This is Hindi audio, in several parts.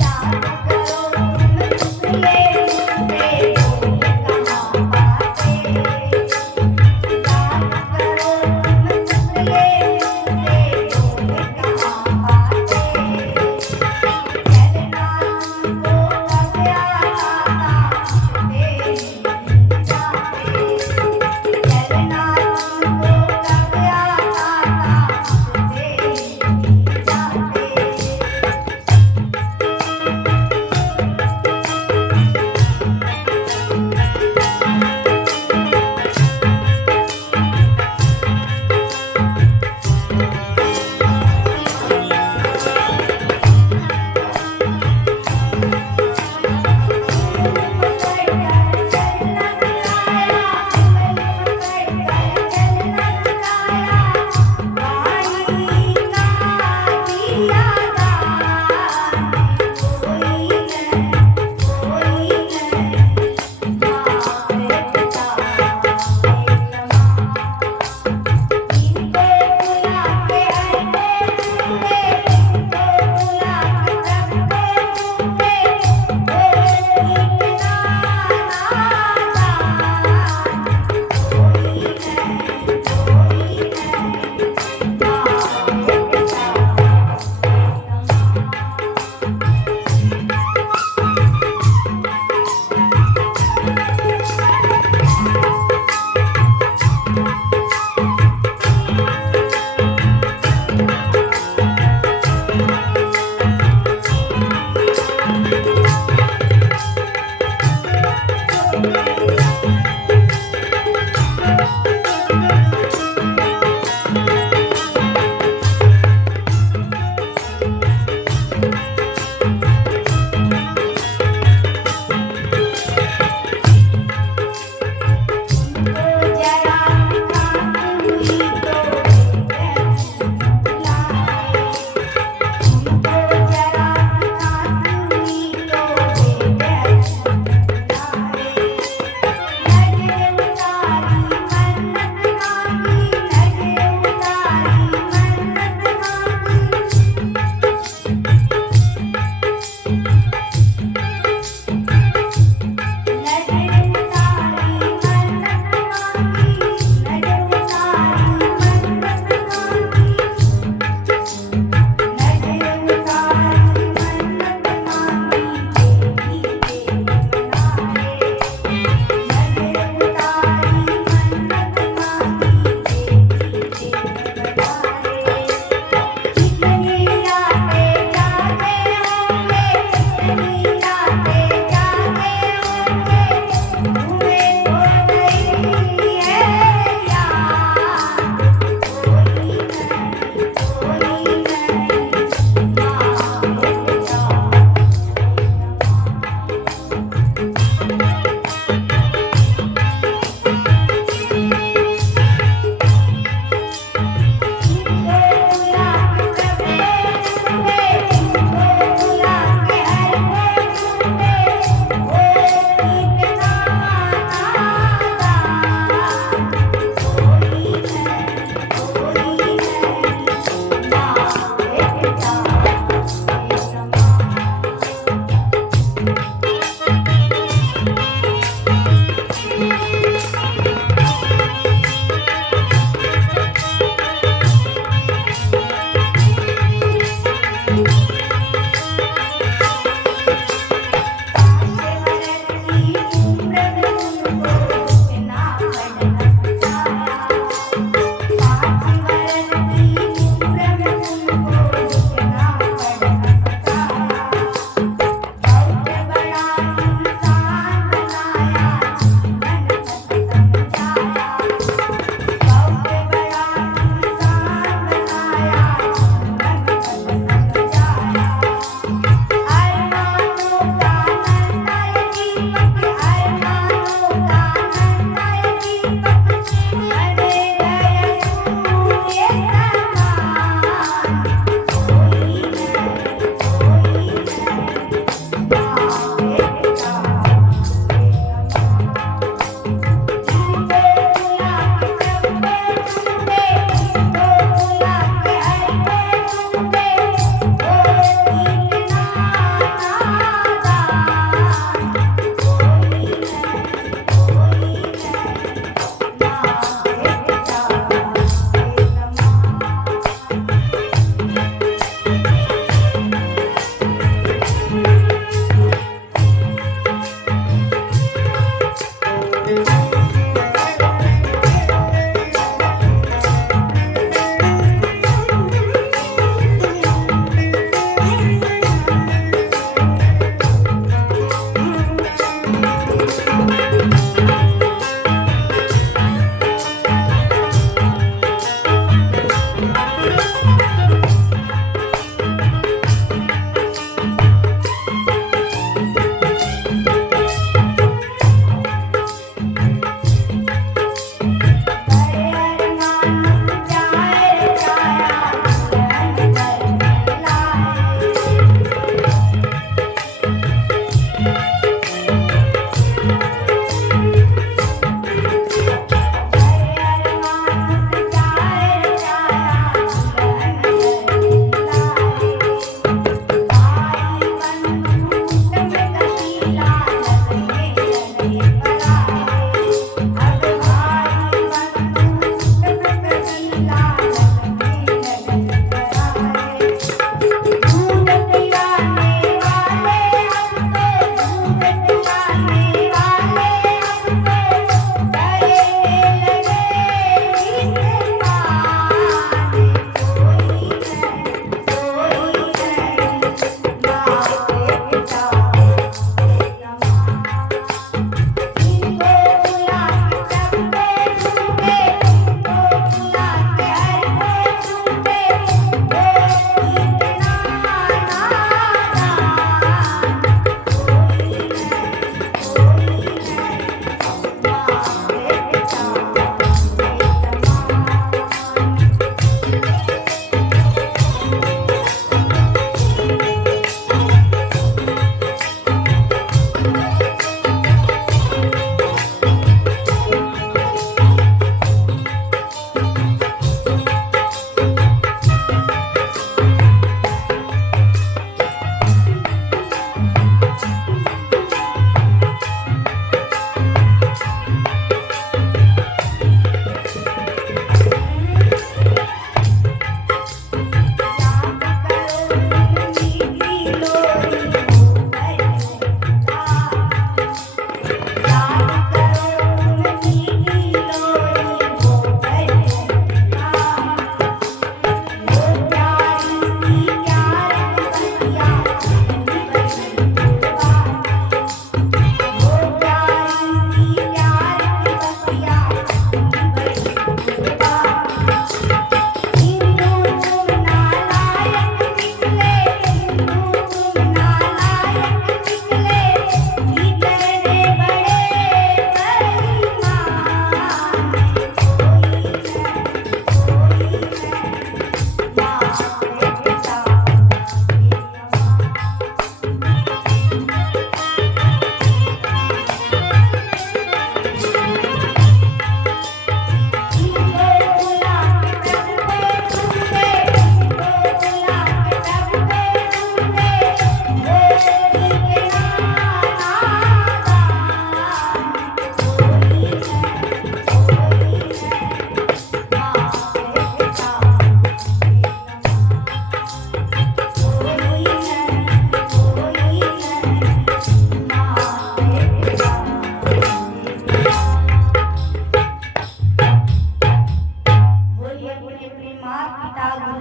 याद करो तुम चुगले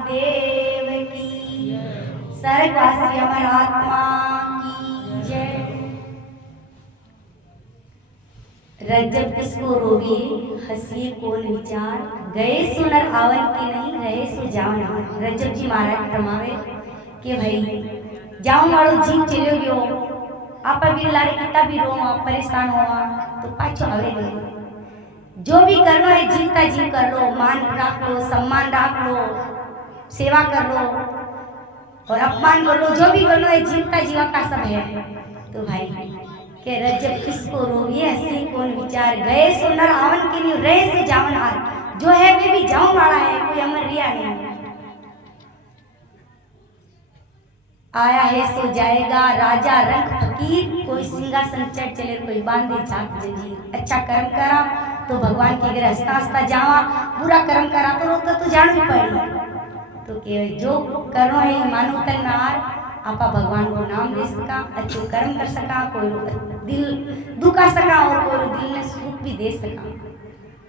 महादेव की, स्वर्गवासी अमर आत्मा की जय। रज्जब किसको रोगे हंसिए कौन विचार, गए सुनर आवन के नहीं रहे सो जावना। रज्जब जी महाराज फरमावे कि भाई जाऊं वालों जीव चले गयो, आप भी लारे कितना भी रोवा परेशान होवा तो पाछो आवे नहीं। जो भी करना है जीवता जीव कर लो, मान रख लो, सम्मान रख लो, सेवा कर लो और अपमान कर लो, जो भी करना है जीवता जीवा का सब है। तो भाई के रज्जब किसको रोगी हंसी कौन विचार, गए सो नर आवन के नहीं रहे सो जावन हार। जो है वे भी जाऊं वाला है, कोई अमर रिया नहीं। आया है सो जाएगा राजा रंग फकीर, कोई सिंहासन चढ़ चले कोई बांधे झाक जंजीर। अच्छा कर्म करा तो भगवान के घर हंसता हंसता जावा, बुरा कर्म करा तो रोता तो जान पड़ी। तो के जो करो है मानो तन नार, आपा भगवान को नाम दे सका, अच्छो कर्म कर सका, कोई दिल दुखा सका और कोई दिल ने सुख भी दे सका।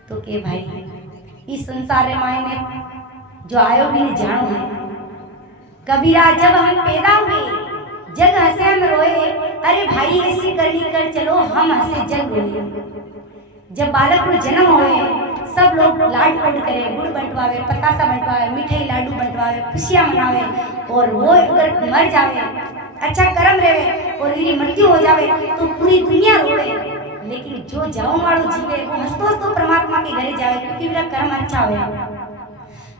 तो के भाई इस संसार रे मायने जो आयो भी नहीं जानो है। कबीरा जब हम पैदा हुए जग हंसे हम रोए, अरे भाई ऐसी करनी कर चलो हम हंसे जग रोए। जब बालक को जन्म होए सब लोग लाड कोड करे, गुड़ बंटवावे, पतासा बंटवावे, मिठाई लाडू बंटवावे, खुशियां मनावे। और वो अगर मर जावे अच्छा कर्म रहे और मेरी मृत्यु हो जावे तो पूरी दुनिया रोवे। लेकिन जो जाओ वालों जीवे वो हंसतो हंसतो परमात्मा के घरे जावे क्योंकि मेरा कर्म अच्छा होया।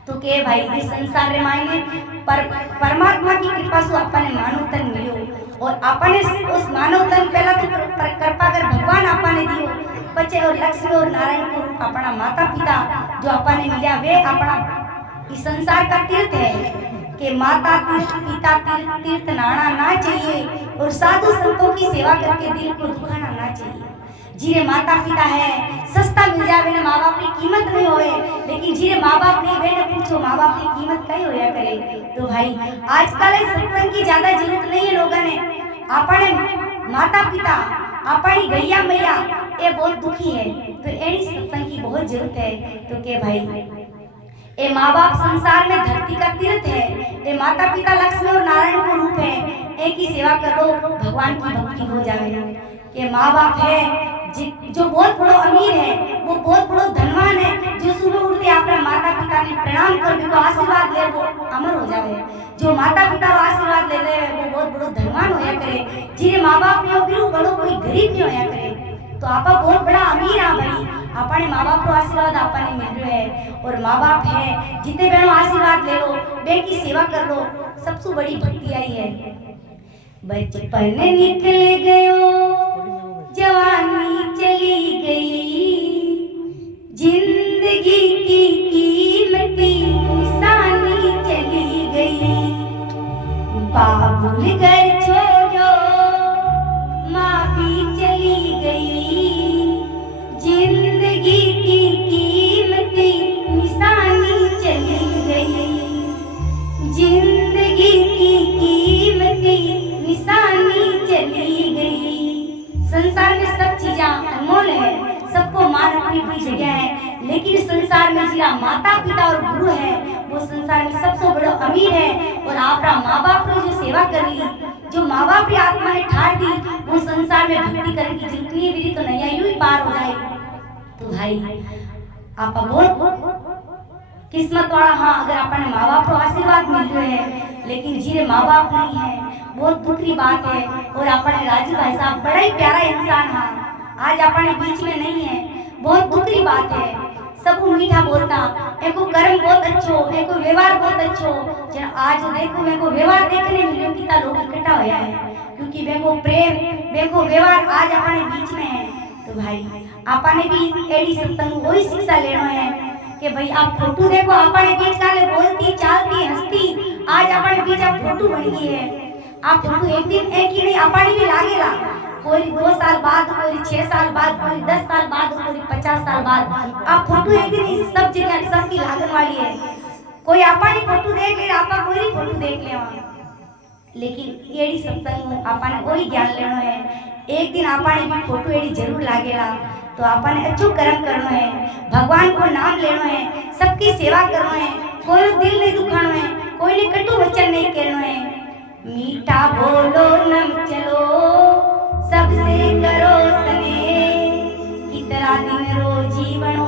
तो के भाई इस संसार रे मायने परमात्मा की कृपा से अपने मानव तन मिलो और अपने उस मानव तन पहला तो कृपा कर भगवान अपने दियो, बच्चे और लक्ष्मी और नारायण को रूप अपना माता पिता जो अपने मिला वे अपना इस संसार का तीर्थ है। कि माता तीर्थ पिता तीर्थ तीर्थ नाना ना चाहिए और साधु संतों की सेवा करके दिल को दुखाना ना चाहिए। जिरे माता पिता है सस्ता मिल जावे ना, माँ बाप की कीमत नहीं होए, लेकिन जिरे माँ बाप नहीं वे ने पूछो माँ बाप की कीमत कई होया करे। तो भाई आजकल सत्संग की ज्यादा जरूरत नहीं है, लोगों ने अपने माता पिता अपनी गैया मैया ये बहुत दुखी है तो एड़ी सत्संग की बहुत जरूरत है। तो के भाई ये माँ बाप संसार में धरती का तीर्थ है, ये माता पिता लक्ष्मी और नारायण को रूप है, एक ही सेवा करो भगवान की भक्ति हो जाएगा। ये माँ बाप है जो बहुत बड़ो अमीर है, वो बहुत बड़ो धनवान है, जो सुबह उठते अपने माता पिता ने प्रणाम कर को आशीर्वाद ले वो अमर हो जावे। जो माता पिता का आशीर्वाद ले ले वो बहुत बड़ो धनवान होया करे। जिरे माँ बाप ने बिरु बड़ो कोई गरीब नहीं होया करे। तो आपा बहुत बड़ा अमीर आ भाई, अपने माँ बाप को आशीर्वाद अपने मिल रहा है और माँ बाप है जितने बहनों आशीर्वाद ले लो, बहन की सेवा कर लो, सबसे बड़ी भक्ति आई है। बचपन निकल गयो जवानी चली गई, जिंदगी की कीमती निशानी चली गई। बाबुल घर छोड़ो माँ भी चली गई, जिंदगी की कीमती निशानी चली गई। जिंदगी की कीमती निशानी चली गई। संसार में सब चीजें अनमोल है, सबको मान अपनी अपनी जगह है, लेकिन संसार में जिला माता पिता और गुरु है वो संसार में सबसे बड़ा अमीर है। और आपका माँ बाप ने जो सेवा कर ली, जो माँ बाप की आत्मा ने ठार दी, वो संसार में भक्ति करने की जरूरत नहीं है, तो नैया यूं ही पार हो जाए। तो भाई आप बहुत किस्मत वाला हाँ अगर अपने माँ बाप को आशीर्वाद मिल रहे हैं, लेकिन जिरे माँ बाप नहीं है बहुत दुख की बात है। और अपने राजू भाई साहब बड़ा ही प्यारा इंसान है, आज अपने बीच में नहीं है, बहुत दुख की बात है। सब मीठा बोलता, एको कर्म बहुत अच्छो, एको व्यवहार बहुत अच्छो। जब आज देखो मेरे को व्यवहार देखने मिले कितना लोग इकट्ठा होया है, क्योंकि देखो प्रेम देखो व्यवहार आज अपने बीच में है। तो भाई आपने भी एडी सत्संग वही शिक्षा लेना है कि भाई आप फोटो देखो अपने बीच काले बोलती चालती हंसती, आज अपने बीच आप फोटो बन गई है। आप फोटो एक दिन एक ही नहीं अपनी भी लागेला, कोई 2 साल बाद, कोई 6 साल बाद, कोई 10 साल बाद, कोई 50 साल बाद, आप फोटो एक दिन सब जगह सबकी लागन वाली है। कोई अपनी फोटो देख ले, आपा कोई फोटो देख ले, लेकिन एडी सत्संग आपने वही ज्ञान लेना है। एक दिन आपने भी फोटो एडी जरूर लागेला, तो आपने अच्छो कर्म करना है, भगवान को नाम लेना है, सबकी सेवा करना है, कोई दिल नहीं दुखानो है, कोई ने कटु वचन नहीं कहनो है। मीठा बोलो नम चलो सबसे करो सने, कितना दिन रो जीवनो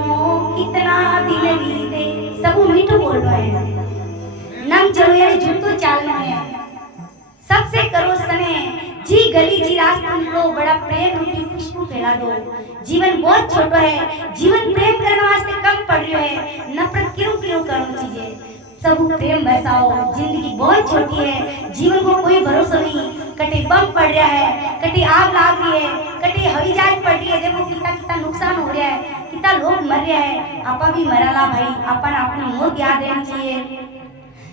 कितना दिन बीते, सब मीठो बोलना है। नम चलो यानी झूठो चालना है, सबसे करो सने, जी गली जी रास्ता लो, बड़ा प्रेम रूपी खुशबू फैला दो। जीवन बहुत छोटो है, जीवन प्रेम करने वास्ते कम पड़ रही है, नफरत क्यों क्यों करो चीजें, सब प्रेम बरसाओ। जिंदगी बहुत छोटी है, जीवन को कोई भरोसा नहीं, कटे बम पड़ रहा है, कटे आग लाग रही है, कटे हवाई जहाज पड़ रही है, देखो कितना नुकसान हो रहा है, कितना लोग मर रहे हैं। आपा भी मराला भाई, अपन अपनी मौत याद देनी चाहिए।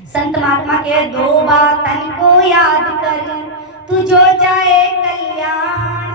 संत महात्मा के दो बातन को याद कर, तू जो चाहे कल्याण,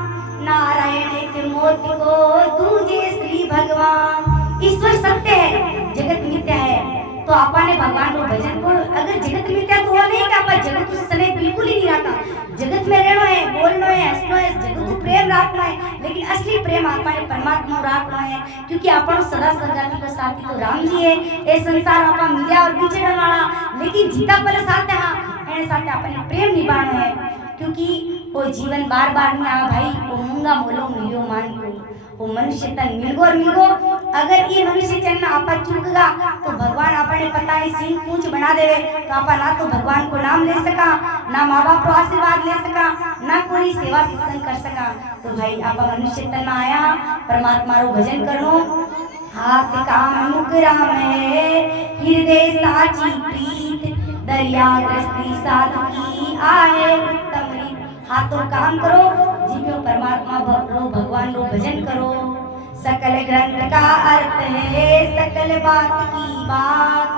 नारायण के मोती को तुझे श्री भगवान। ईश्वर सत्य है, जगत मिथ्या है, तो आपा ने भगवान को भजन को, अगर जगत मिथ्या तो वो नहीं कि आपा जगत उस समय बिल्कुल ही नहीं रखा। जगत में रहना है, बोलना है, हंसना है, जगत को प्रेम रखना है, लेकिन असली प्रेम आपा ने परमात्मा रखना है, क्योंकि आपा सदा संगाती को साथी तो राम जी है। ये संसार आपा मिलिया और बिछड़न वाला, लेकिन जीता पर साथ है, एने साथ आपने प्रेम निभाना है, क्योंकि वो जीवन बार बार नहीं आ भाई। वो मूंगा मोलो मिलियो मान को, वो मनुष्य तन मिलगो। अगर ये मनुष्य जन्म आपा चूकगा तो भगवान आपने पता नहीं सिंह पूंछ बना देवे, तो आपा ना तो भगवान को नाम ले सका, ना माँ बाप को आशीर्वाद ले सका, ना कोई सेवा सत्संग कर सका। तो भाई आपा मनुष्य तन में आया परमात्मा रो भजन करो। हाथ काम मुकरा में हृदय साची प्रीत, दरिया ग्रस्ती साधु की आए उत्तम रीत। हाथों काम करो, जिम्यो परमात्मा भगवान रो भजन करो। सकल ग्रंथ का अर्थ है सकल बात की बात,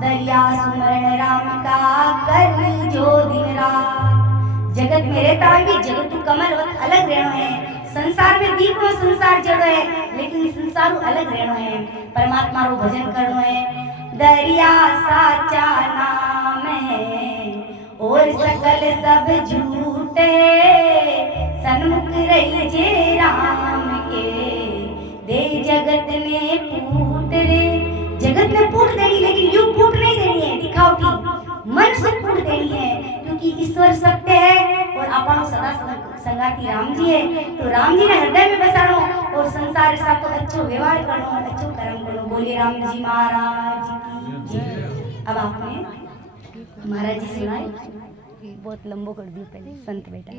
दरिया सुमरण राम का कर जो दिन रात। जगत में रहता है भी जगत तो कमल अलग रहना है, संसार में दीप में संसार जड़ है, लेकिन संसार अलग रहना है, परमात्मा रो भजन करना है। दरिया साचा नाम है और सकल सब झूठे, सन्मुख रही जे राम के दे जगत में फूट रे। जगत में फूट देनी, लेकिन यूं फूट नहीं देनी है दिखावटी, मन से फूट देनी है, क्योंकि ईश्वर सत्य है और अपन सदा संगाती राम जी है। तो राम जी ने हृदय में बसानो और संसार के साथ तो अच्छो व्यवहार करो, अच्छो कर्म करो। बोले राम जी महाराज की जय। अब आपने महाराज जी सुनाए, बहुत लंबो कर दियो पहले संत बेटा।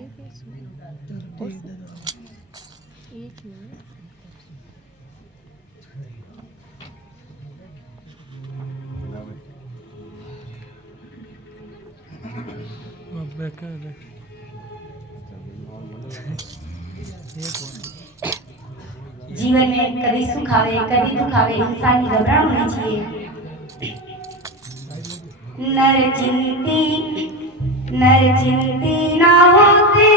जीवन में कभी सुख आवे कभी दुख आवे, इंसान की घबराहट होनी चाहिए। नर चिंती ना होते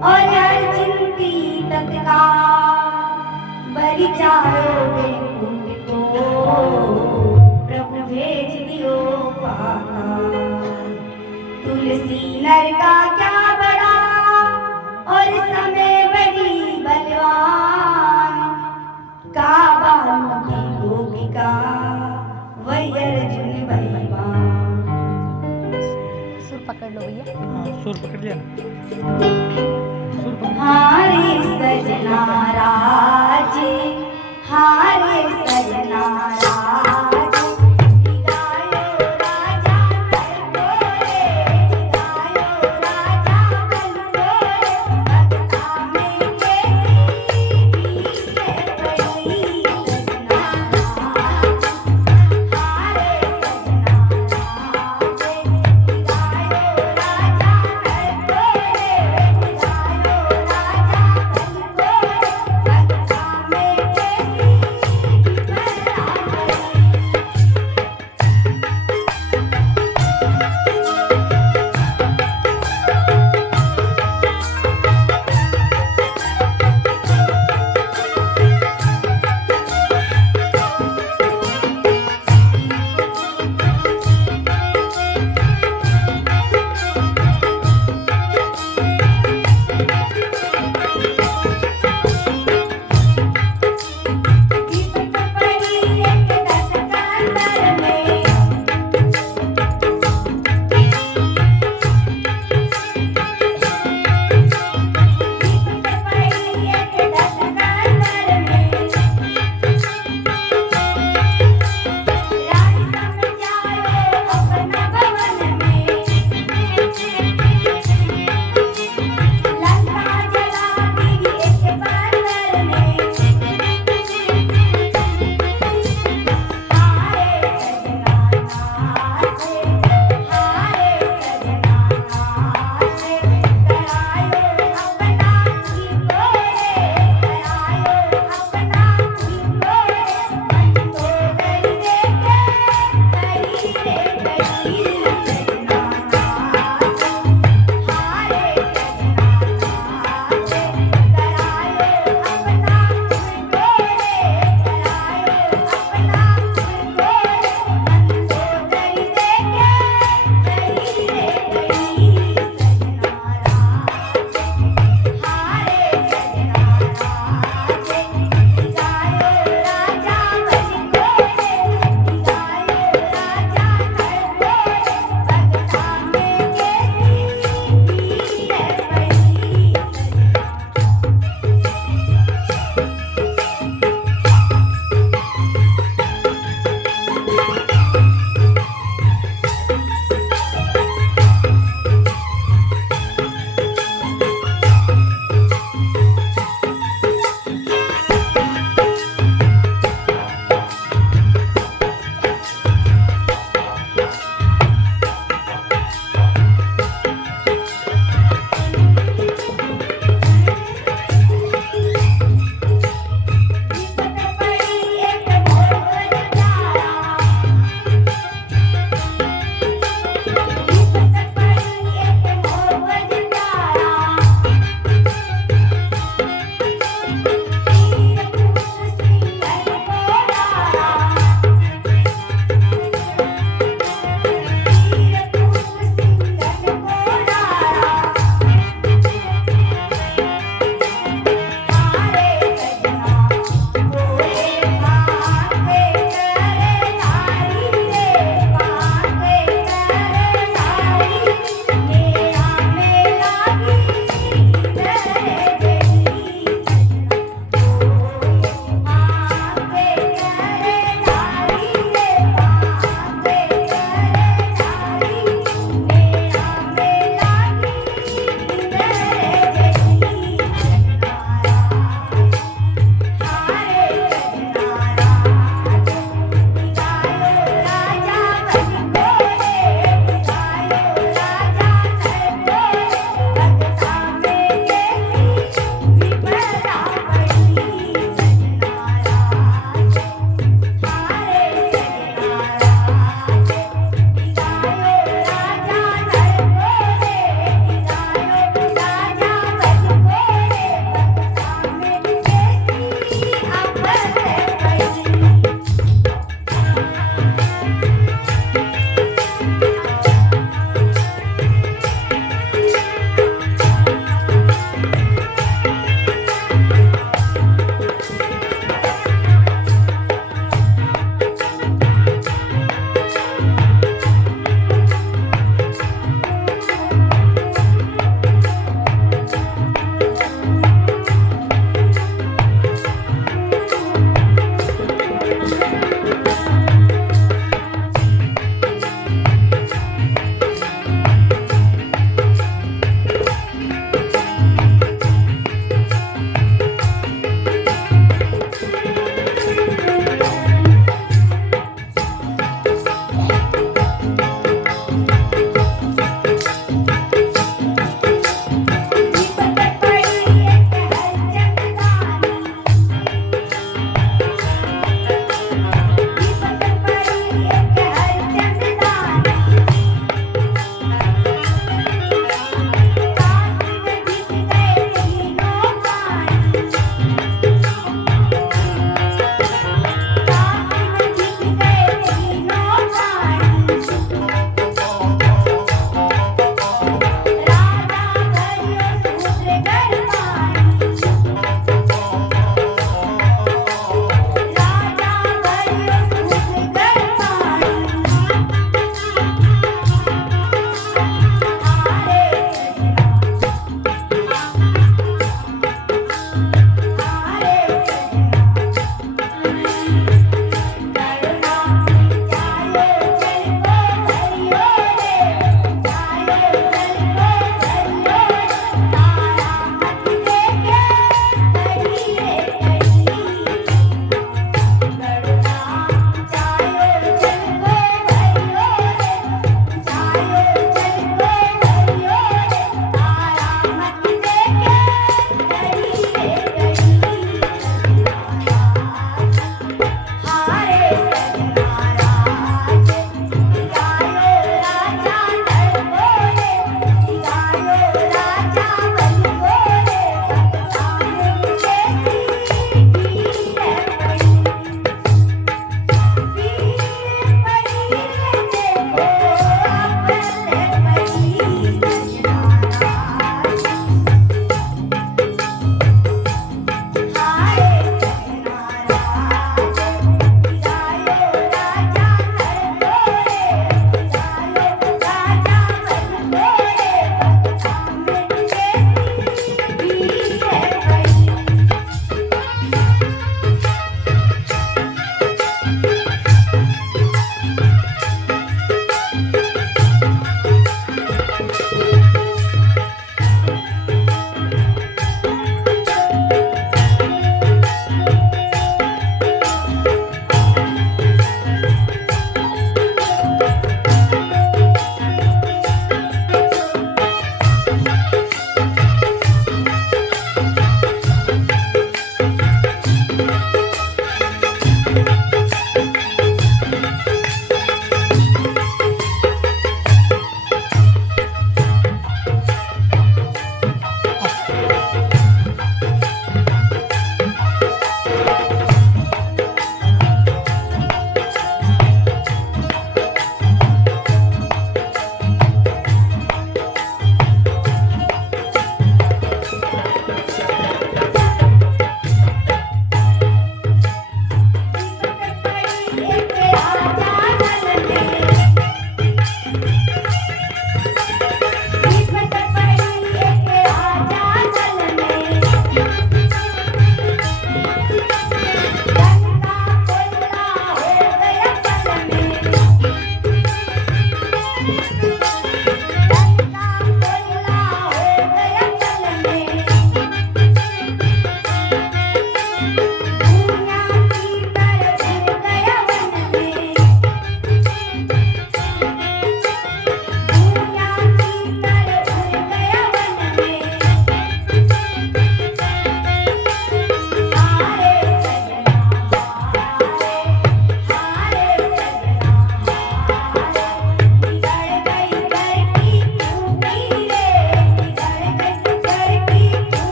और हर चिंती तत्काल, बलि चारो बेकूट को प्रभु भेज दियो पाताल। तुलसी नर का क्या बड़ा और समय बड़ी बलवान, काबा की गोपिका वही अर्जुन बलवान। सुर पकड़ लो भैया, सुर पकड़ लिया। हारे सजना राजे, हारे सजना राजे,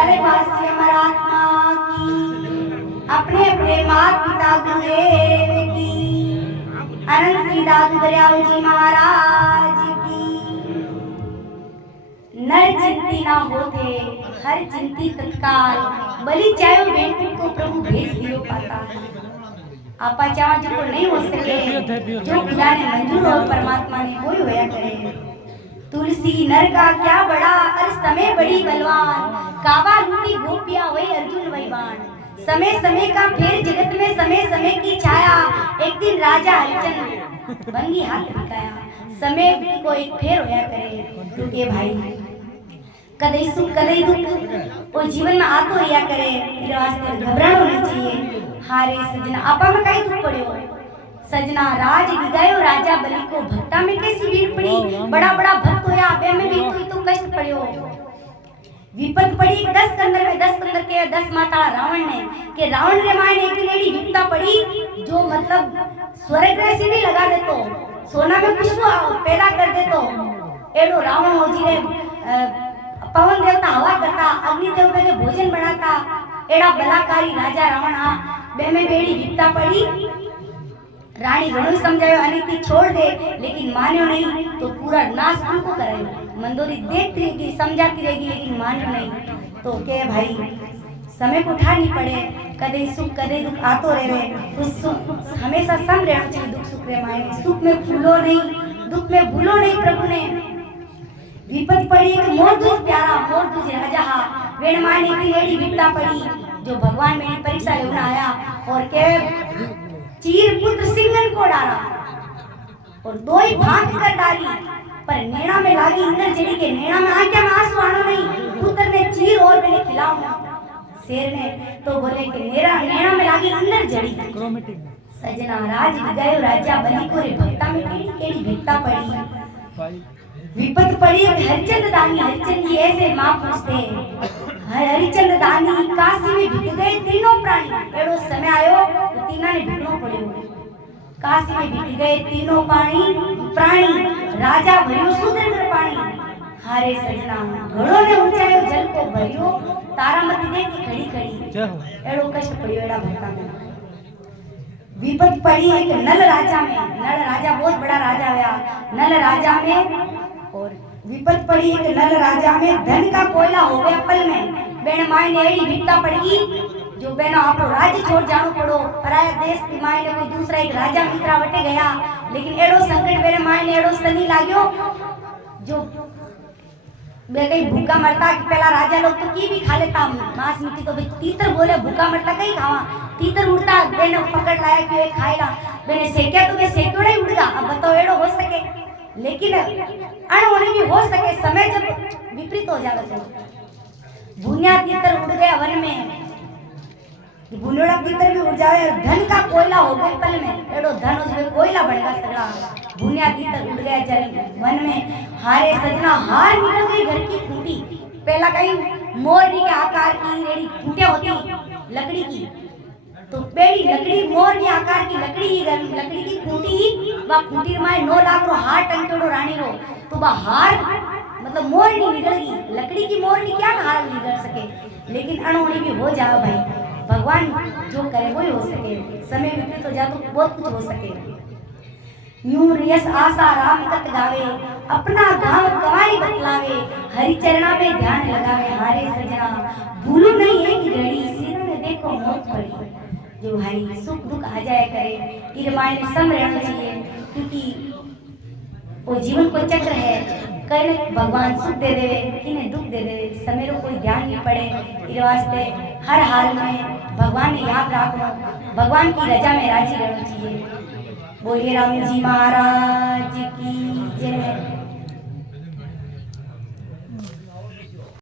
स्वर्गवासी अमर आत्मा की, अपने अपने माता पिता गुरुदेव की, अनंत श्री दादू दरियाव जी महाराज की। नर चिंती ना होते हर चिंती तत्काल, बलि चाहे बेटी को प्रभु भेज दियो पाता। आपा चाह जो को नहीं हो सके, जो खुदा ने मंजूर हो परमात्मा ने कोई होया करे। तुलसी नर का क्या बड़ा, और समय बड़ी बलवान, काबा लूटी गोपिया वही अर्जुन वही बाण। समय समय का फेर जगत में समय समय की छाया, एक दिन राजा हरिचंद्र बंगी हाथ दिखाया। समय को एक फेर होया करे, क्योंकि भाई कदई सुख कदई दुख वो जीवन में आतो रिया करे, तेरे वास्ते घबरानो नहीं चाहिए। हारे सजना आपा में कई दुख पड़ियो, सजना राज विदायो राजा बलि को, भक्ता में कैसी भीड़ पड़ी, बड़ा बड़ा भक्त होया बे में भी तो कष्ट पड़ियो। विपत पड़ी 10 कंदर में, 10 कंदर के 10 माता रावण ने, के रावण रे मायने एक लेडी विपता पड़ी, जो मतलब स्वर्ग रे सीधी लगा दे तो, सोना में खुशबू पैदा कर दे तो, एडो रावण हो जी रे पवन देवता हवा करता, अग्नि देवता के भोजन बनाता, एड़ा बलाकारी राजा रावण आ बे में बेड़ी विपता पड़ी। रानी घणो समझायो अनिति छोड़ दे, लेकिन मान्यो नहीं, तो पूरा नाश उनको करेगा। मंदोरी देखती रहेगी समझाती रहेगी, लेकिन मान्यो नहीं, तो के भाई समय को उठानी पड़े, कदे सुख कदे दुख आतो रहे, तो सुख हमेशा सम रहना चाहिए। दुख सुख रे मायने, सुख में भूलो नहीं, दुख में भूलो नहीं। प्रभु ने विपत पड़ी एक मोर दूज प्यारा, मोर दूज राजा हा, वेण मायने की लेडी विपता पड़ी, जो भगवान मेरी परीक्षा लेने आया, और के चीर पुत्र सिंगन को डाला, और दो ही भाग कर डाली, पर नैना में लागी इंदर जड़ी के, नैना में आंखें में आंसू आनो नहीं, पुत्र ने चीर और मैंने खिलाऊं। शेर ने तो बोले कि नैना में लागी इंदर जड़ी। सजना राज गयो राजा बलि को रे, भक्ता में केड़ी केड़ी विपता पड़ी। विपत पड़ी हरिचंद्र दानी, हरिचंद्र जी ऐसे मां पूछते, हरिचंद्र दानी काशी में भिग गए तीनों प्राणी। एड़ो समय आयो तो तीना ने भिगनो पड़ियो, काशी में भिग गए तीनों प्राणी, राजा भरियो सुदृढ़ पानी। हारे सजना घड़ो ने ऊंचायो जल को भरियो, तारामती देखी खड़ी खड़ी, एड़ो कष्ट पड़ियो एड़ा भक्ता में। विपत पड़ी एक नल राजा में, नल राजा बहुत बड़ा राजा हुआ, नल राजा में, और विपत पड़ी एक नल राजा में, धन का कोयला हो गया पल में। बेन मायने एड़ी विपता पड़गी, जो बेनो आपरो राज्य छोड़ जानो पड़ो, पराया देश की मायने कोई दूसरा एक राजा मित्रा वटे गया, लेकिन एड़ो संकट बेने मायने एड़ो सनी लाग्यो, जो बे कई भूखा मरता कि पहला राजा लोग तो की भी खा लेता मांस मिट्टी, तो तीतर बोले भूखा मरता कहीं खावा, तीतर उड़ता बेने पकड़ लाया कि खाएला, बेने सेक्या तो बे सेक्योड़ा ही उड़गा। अब बताओ एड़ो हो सके, लेकिन अनहोनी भी हो सके, समय जब विपरीत हो जावे तो। भुनिया तीतर उड़ गया वन में, भुनियोड़ा तीतर भी उड़ जावे, धन का कोयला हो गया पल में, एड़ो धन उसमें कोयला बढ़ेगा सगड़ा। भुनिया तीतर उड़ गया जल वन में। हारे सजना हार निकल गई घर की खूंटी, पहला कहीं मोरनी के आकार की रेडी खूंटियां होती लकड़ी की, तो पेड़ी लकड़ी मोरनी आकार की लकड़ी की खूंटी, वह खूंटी में 9 लाख रो हार टंकेड़ो रानी रो, तो वह हार मतलब मोरनी निकल गई। लकड़ी की मोरनी क्या हार निकल सके, लेकिन अनहोनी भी हो जाओ भाई, भगवान जो करे वो ही हो सके। समय विपरीत हो जाए तो बहुत कुछ हो सके। यूं यस आशा राम कत गावे, अपना धाम कमाई बतलावे, हरि चरणा में ध्यान लगावे। हारे सजना भूलू नहीं एक घड़ी, सिरों में देखो मौत पड़ी। जो भाई सुख दुख आ जाए करे, इर मायने सम रहना चाहिए, क्योंकि वो जीवन को चक्र है, कहीं भगवान सुख दे देवे, किन्हें दुख दे देवे, समय रो कोई ध्यान नहीं पड़े। इस वास्ते हर हाल में भगवान ने याद रखना, भगवान की रजा में राजी रहना चाहिए। बोलिए राम जी महाराज की जय।